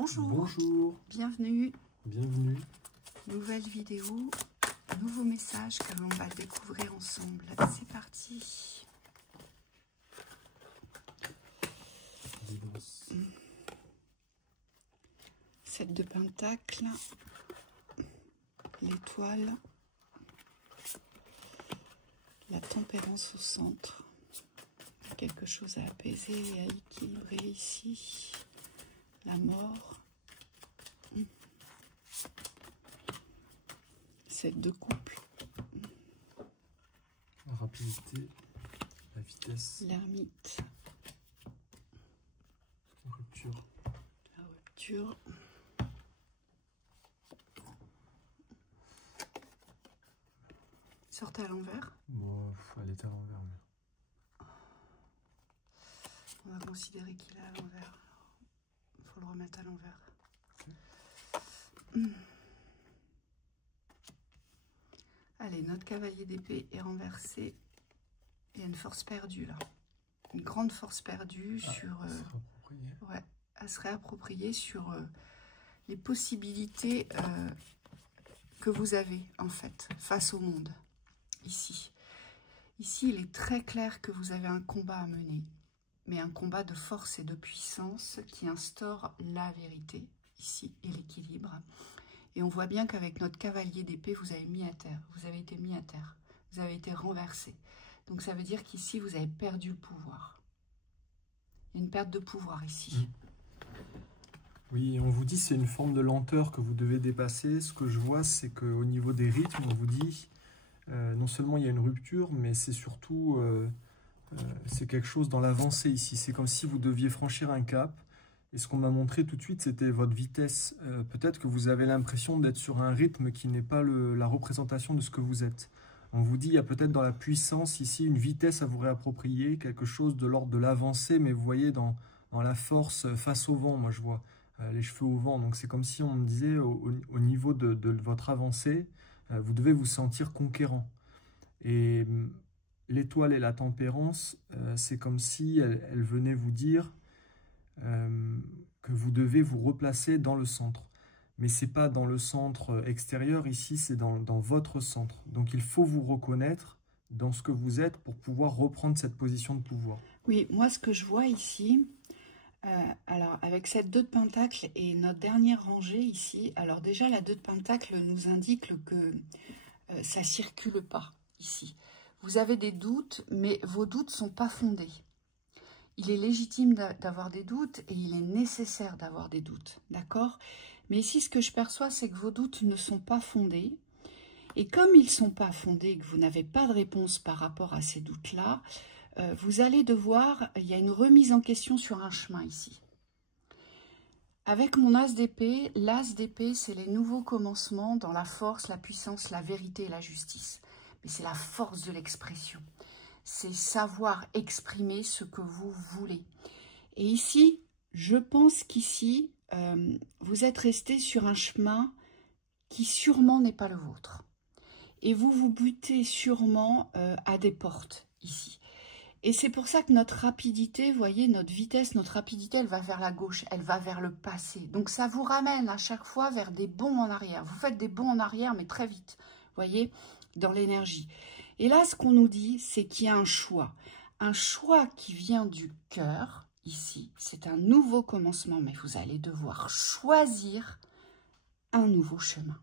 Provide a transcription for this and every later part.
Bonjour. Bonjour. Bienvenue. Bienvenue. Nouvelle vidéo, nouveau message que l'on va découvrir ensemble. C'est parti. Guidance. 7 de pentacles, l'étoile, la tempérance au centre. Quelque chose à apaiser et à équilibrer ici. La mort. 7 de couple. La rapidité, la vitesse, L'ermite. la rupture. La rupture. Sortez à l'envers. Bon, elle est à l'envers. Mais... On va considérer qu'il est à l'envers. Il faut le remettre à l'envers. Okay. Allez, notre cavalier d'épée est renversé. Il y a une force perdue là. Une grande force perdue sur... ouais, à se réapproprier sur les possibilités que vous avez en fait face au monde. Ici. Ici, il est très clair que vous avez un combat à mener. Mais un combat de force et de puissance qui instaure la vérité, ici, et l'équilibre. Et on voit bien qu'avec notre cavalier d'épée, vous avez mis à terre. Vous avez été mis à terre. Vous avez été renversé. Donc ça veut dire qu'ici, vous avez perdu le pouvoir. Il y a une perte de pouvoir ici. Oui, on vous dit c'est une forme de lenteur que vous devez dépasser. Ce que je vois, c'est qu'au niveau des rythmes, on vous dit, non seulement il y a une rupture, mais c'est surtout... c'est quelque chose dans l'avancée ici. C'est comme si vous deviez franchir un cap. Et ce qu'on m'a montré tout de suite, c'était votre vitesse. Peut-être que vous avez l'impression d'être sur un rythme qui n'est pas la représentation de ce que vous êtes. On vous dit, il y a peut-être dans la puissance ici une vitesse à vous réapproprier, quelque chose de l'ordre de l'avancée, mais vous voyez dans la force face au vent, moi je vois les cheveux au vent. Donc c'est comme si on me disait au niveau de votre avancée, vous devez vous sentir conquérant. Et... l'étoile et la tempérance, c'est comme si elle venait vous dire que vous devez vous replacer dans le centre. Mais ce n'est pas dans le centre extérieur, ici, c'est dans votre centre. Donc il faut vous reconnaître dans ce que vous êtes pour pouvoir reprendre cette position de pouvoir. Oui, moi ce que je vois ici, alors avec cette 2 de pentacle et notre dernière rangée ici, alors déjà la 2 de pentacle nous indique que ça ne circule pas ici. Vous avez des doutes, mais vos doutes ne sont pas fondés. Il est légitime d'avoir des doutes et il est nécessaire d'avoir des doutes, d'accord? Mais ici, ce que je perçois, c'est que vos doutes ne sont pas fondés. Et comme ils ne sont pas fondés, que vous n'avez pas de réponse par rapport à ces doutes-là, vous allez devoir... il y a une remise en question sur un chemin ici. Avec mon as d'épée, l'as d'épée, c'est les nouveaux commencements dans la force, la puissance, la vérité et la justice. Mais c'est la force de l'expression. C'est savoir exprimer ce que vous voulez. Et ici, je pense qu'ici, vous êtes resté sur un chemin qui sûrement n'est pas le vôtre. Et vous vous butez sûrement à des portes ici. Et c'est pour ça que notre rapidité, vous voyez, notre vitesse, notre rapidité, elle va vers la gauche, elle va vers le passé. Donc ça vous ramène à chaque fois vers des bonds en arrière. Vous faites des bonds en arrière, mais très vite, vous voyez, dans l'énergie. Et là, ce qu'on nous dit, c'est qu'il y a un choix qui vient du cœur, ici. C'est un nouveau commencement, mais vous allez devoir choisir un nouveau chemin.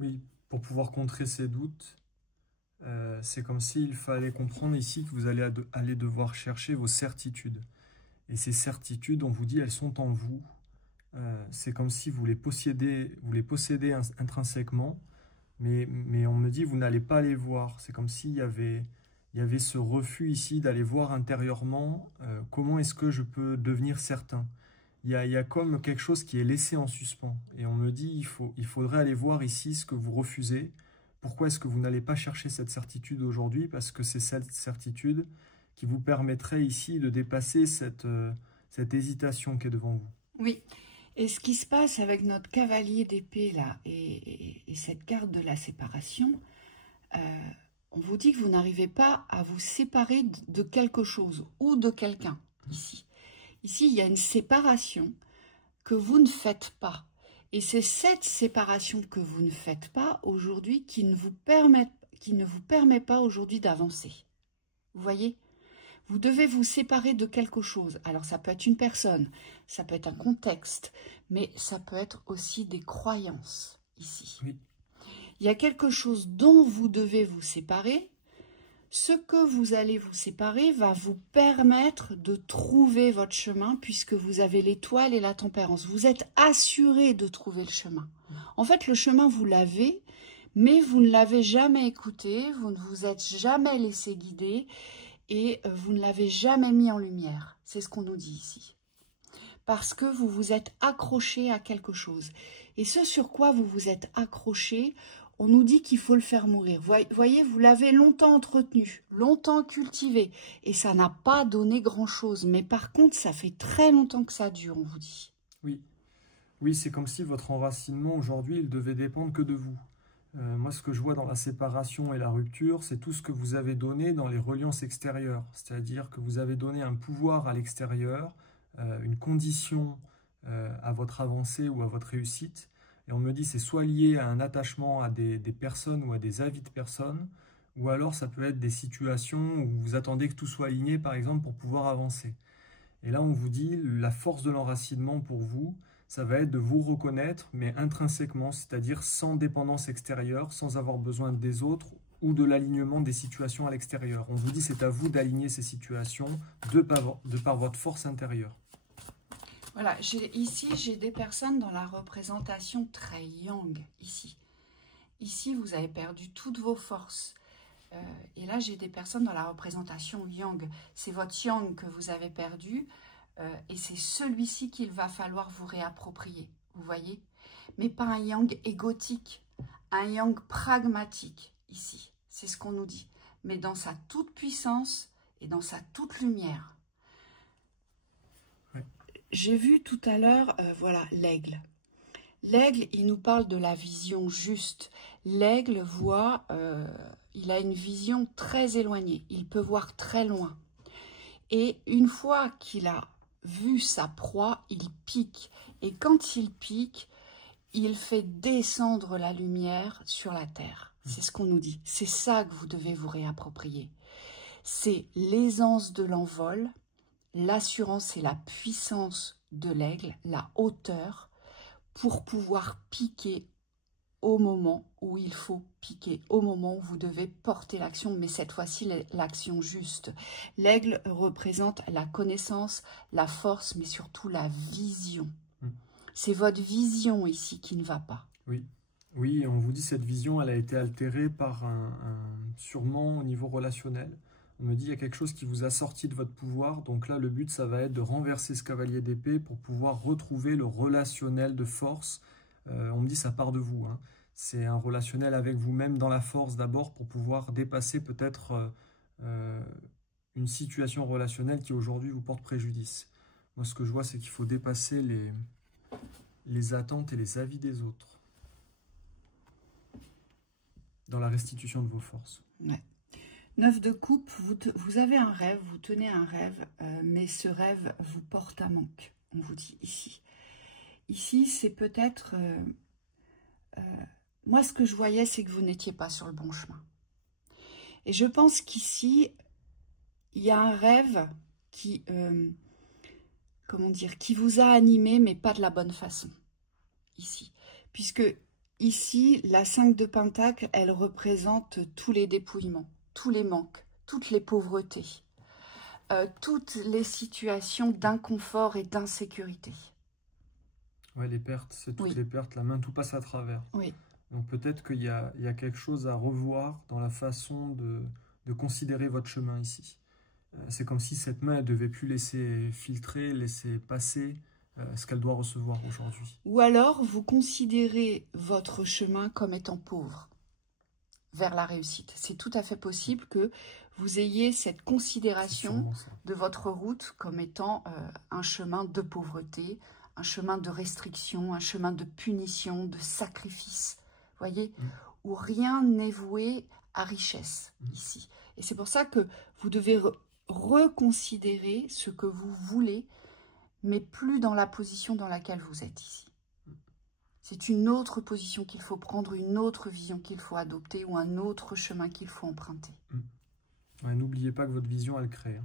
Oui, pour pouvoir contrer ces doutes, c'est comme s'il fallait comprendre ici que vous allez devoir chercher vos certitudes. Et ces certitudes, on vous dit, elles sont en vous. C'est comme si vous les possédez intrinsèquement. Mais on me dit, vous n'allez pas les voir. C'est comme s'il y avait ce refus ici d'aller voir intérieurement comment est-ce que je peux devenir certain. Il y a comme quelque chose qui est laissé en suspens. Et on me dit, il faudrait aller voir ici ce que vous refusez. Pourquoi est-ce que vous n'allez pas chercher cette certitude aujourd'hui? Parce que c'est cette certitude qui vous permettrait ici de dépasser cette hésitation qui est devant vous. Oui. Et ce qui se passe avec notre cavalier d'épée là et cette carte de la séparation, on vous dit que vous n'arrivez pas à vous séparer de quelque chose ou de quelqu'un ici. Ici, il y a une séparation que vous ne faites pas. Et c'est cette séparation que vous ne faites pas aujourd'hui qui ne vous permet pas aujourd'hui d'avancer. Vous voyez? Vous devez vous séparer de quelque chose. Alors ça peut être une personne, ça peut être un contexte, mais ça peut être aussi des croyances ici. Oui. Il y a quelque chose dont vous devez vous séparer. Ce que vous allez vous séparer va vous permettre de trouver votre chemin puisque vous avez l'étoile et la tempérance. Vous êtes assuré de trouver le chemin. En fait, le chemin, vous l'avez, mais vous ne l'avez jamais écouté, vous ne vous êtes jamais laissé guider et vous ne l'avez jamais mis en lumière. C'est ce qu'on nous dit ici. Parce que vous vous êtes accroché à quelque chose. Et ce sur quoi vous vous êtes accroché, on nous dit qu'il faut le faire mourir. Voyez, vous l'avez longtemps entretenu, longtemps cultivé, et ça n'a pas donné grand-chose. Mais par contre, ça fait très longtemps que ça dure, on vous dit. Oui, oui, c'est comme si votre enracinement aujourd'hui, il devait dépendre que de vous. Moi, ce que je vois dans la séparation et la rupture, c'est tout ce que vous avez donné dans les reliances extérieures. C'est-à-dire que vous avez donné un pouvoir à l'extérieur, une condition à votre avancée ou à votre réussite. Et on me dit c'est soit lié à un attachement à des personnes ou à des avis de personnes, ou alors ça peut être des situations où vous attendez que tout soit aligné, par exemple, pour pouvoir avancer. Et là, on vous dit la force de l'enracinement pour vous, ça va être de vous reconnaître, mais intrinsèquement, c'est-à-dire sans dépendance extérieure, sans avoir besoin des autres ou de l'alignement des situations à l'extérieur. On vous dit c'est à vous d'aligner ces situations de par votre force intérieure. Voilà, ici, j'ai des personnes dans la représentation très yang, ici. Ici, vous avez perdu toutes vos forces. Et là, j'ai des personnes dans la représentation yang. C'est votre yang que vous avez perdu. Et c'est celui-ci qu'il va falloir vous réapproprier. Vous voyez? Mais pas un yang égotique. Un yang pragmatique, ici. C'est ce qu'on nous dit. Mais dans sa toute puissance et dans sa toute lumière. J'ai vu tout à l'heure, voilà, l'aigle. L'aigle, il nous parle de la vision juste. L'aigle voit, il a une vision très éloignée. Il peut voir très loin. Et une fois qu'il a vu sa proie, il pique. Et quand il pique, il fait descendre la lumière sur la terre. C'est ce qu'on nous dit. C'est ça que vous devez vous réapproprier. C'est l'aisance de l'envol, l'assurance et la puissance de l'aigle, la hauteur, pour pouvoir piquer au moment où il faut piquer, au moment où vous devez porter l'action, mais cette fois-ci l'action juste. L'aigle représente la connaissance, la force, mais surtout la vision. C'est votre vision ici qui ne va pas. Oui, oui, on vous dit cette vision, elle a été altérée par sûrement au niveau relationnel. On me dit il y a quelque chose qui vous a sorti de votre pouvoir, donc là le but ça va être de renverser ce cavalier d'épée pour pouvoir retrouver le relationnel de force. On me dit ça part de vous, hein. C'est un relationnel avec vous-même dans la force d'abord pour pouvoir dépasser peut-être une situation relationnelle qui aujourd'hui vous porte préjudice. Moi ce que je vois c'est qu'il faut dépasser les attentes et les avis des autres dans la restitution de vos forces. Ouais. 9 de coupe, vous avez un rêve, vous tenez un rêve, mais ce rêve vous porte à manque, on vous dit ici. Ici, c'est peut-être... moi, ce que je voyais, c'est que vous n'étiez pas sur le bon chemin. Et je pense qu'ici, il y a un rêve qui... comment dire, qui vous a animé, mais pas de la bonne façon, ici. Puisque ici, la 5 de Pentacle, elle représente tous les dépouillements, tous les manques, toutes les pauvretés, toutes les situations d'inconfort et d'insécurité. Oui, les pertes, c'est toutes les pertes, la main, tout passe à travers. Oui. Donc peut-être qu'il y a quelque chose à revoir dans la façon de considérer votre chemin ici. C'est comme si cette main, elle ne devait plus laisser filtrer, laisser passer ce qu'elle doit recevoir aujourd'hui. Ou alors, vous considérez votre chemin comme étant pauvre vers la réussite. C'est tout à fait possible que vous ayez cette considération de votre route comme étant un chemin de pauvreté, un chemin de restriction, un chemin de punition, de sacrifice. Voyez, où rien n'est voué à richesse ici. Et c'est pour ça que vous devez reconsidérer ce que vous voulez, mais plus dans la position dans laquelle vous êtes ici. C'est une autre position qu'il faut prendre, une autre vision qu'il faut adopter ou un autre chemin qu'il faut emprunter. Ouais, n'oubliez pas que votre vision, elle crée.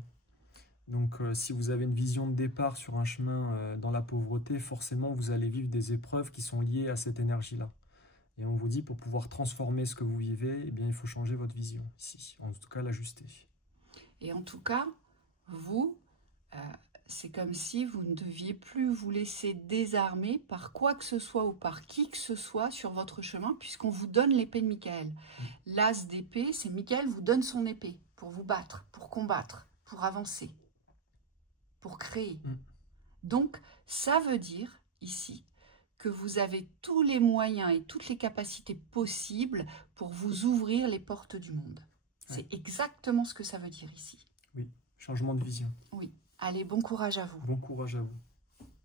Donc, si vous avez une vision de départ sur un chemin dans la pauvreté, forcément, vous allez vivre des épreuves qui sont liées à cette énergie-là. Et on vous dit, pour pouvoir transformer ce que vous vivez, eh bien, il faut changer votre vision ici, en tout cas l'ajuster. Et en tout cas, vous, c'est comme si vous ne deviez plus vous laisser désarmer par quoi que ce soit ou par qui que ce soit sur votre chemin, puisqu'on vous donne l'épée de Michael. L'as d'épée, c'est Michael vous donne son épée pour vous battre, pour combattre, pour avancer, pour créer. Donc, ça veut dire, ici, que vous avez tous les moyens et toutes les capacités possibles pour vous ouvrir les portes du monde. C'est exactement ce que ça veut dire ici. Oui, changement de vision. Oui. Allez, bon courage à vous. Bon courage à vous.